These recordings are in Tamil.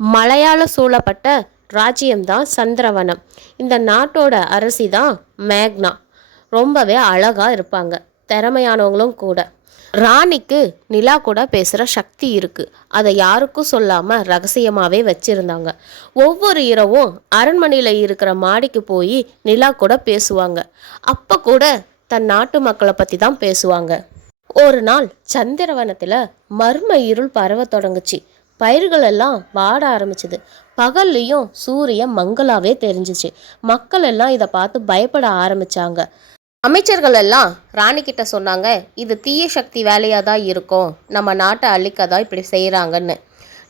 மலையாள சூழப்பட்ட ராஜ்யம்தான் சந்திரவனம். இந்த நாட்டோட அரசி தான் மேக்னா. ரொம்பவே அழகா இருப்பாங்க, திறமையானவங்களும் கூட. ராணிக்கு நிலா கூட பேசுகிற சக்தி இருக்குது. அதை யாருக்கும் சொல்லாமல் ரகசியமாகவே வச்சுருந்தாங்க. ஒவ்வொரு இரவும் அரண்மனையில் இருக்கிற மாடிக்கு போய் நிலா கூட பேசுவாங்க. அப்போ கூட தன் நாட்டு மக்களை பற்றி தான் பேசுவாங்க. ஒரு நாள் சந்திரவனத்தில் மர்ம இருள் பரவ தொடங்குச்சு. பயிர்கள் எல்லாம் வாட ஆரம்பிச்சுது. பகல்லையும் சூரியன் மங்களாவே தெரிஞ்சிச்சு. மக்கள் எல்லாம் இதை பார்த்து பயப்பட ஆரம்பிச்சாங்க. அமைச்சர்கள் எல்லாம் ராணி கிட்ட சொன்னாங்க, இது தீய சக்தி வேலையாக தான் இருக்கும், நம்ம நாட்டை அழிக்க தான் இப்படி செய்கிறாங்கன்னு.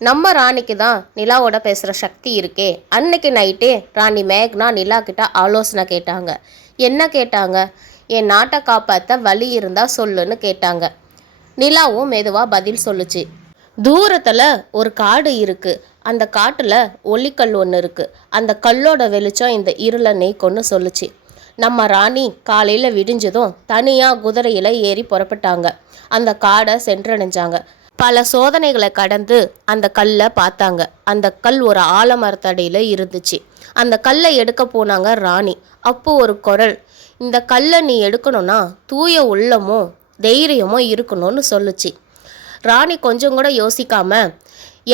நம்ம ராணிக்கு தான் நிலாவோட பேசுகிற சக்தி இருக்கே. அன்னைக்கு நைட்டே ராணி மேக்னா நிலா கிட்ட ஆலோசனை கேட்டாங்க. என்ன கேட்டாங்க? என் நாட்டை காப்பாற்ற வழி இருந்தால் சொல்லுன்னு கேட்டாங்க. நிலாவும் மெதுவாக பதில் சொல்லுச்சு. தூரத்தில் ஒரு காடு இருக்குது. அந்த காட்டில் ஒளிக்கல் ஒன்று இருக்குது. அந்த கல்லோட வெளிச்சம் இந்த இருளை நீக்கும்னு சொல்லுச்சு. நம்ம ராணி காலையில் விடிஞ்சதும் தனியாக குதிரையில் ஏறி புறப்பட்டாங்க. அந்த காடை சென்றடைஞ்சாங்க. பல சோதனைகளை கடந்து அந்த கல்லை பார்த்தாங்க. அந்த கல் ஒரு ஆலமரத்தடியில் இருந்துச்சு. அந்த கல்லை எடுக்க போனாங்க ராணி. அப்போ ஒரு குரல், இந்த கல்லை நீ எடுக்கணும்னா தூய உள்ளமும் தைரியமும் இருக்கணும்னு சொல்லுச்சு. ராணி கொஞ்சம் கூட யோசிக்காம,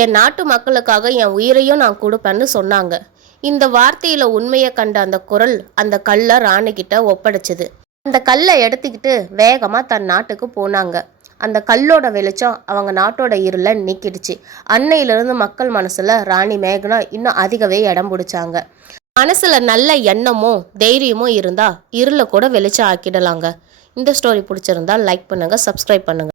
என் நாட்டு மக்களுக்காக என் உயிரையும் நான் கொடுப்பேன்னு சொன்னாங்க. இந்த வார்த்தையில் உண்மையை கண்ட அந்த குரல் அந்த கல்லை ராணிக்கிட்ட ஒப்படைச்சிது. அந்த கல்லை எடுத்துக்கிட்டு வேகமாக தன் நாட்டுக்கு போனாங்க. அந்த கல்லோட வெளிச்சம் அவங்க நாட்டோட இருளை நீக்கிடுச்சு. அன்னையிலிருந்து மக்கள் மனசில் ராணி மேக்னா இன்னும் அதிகவே இடம் பிடிச்சாங்க. மனசில் நல்ல எண்ணமும் தைரியமும் இருந்தால் இருளை கூட வெளிச்சம் ஆக்கிடலாங்க. இந்த ஸ்டோரி பிடிச்சிருந்தா லைக் பண்ணுங்கள், சப்ஸ்கிரைப் பண்ணுங்கள்.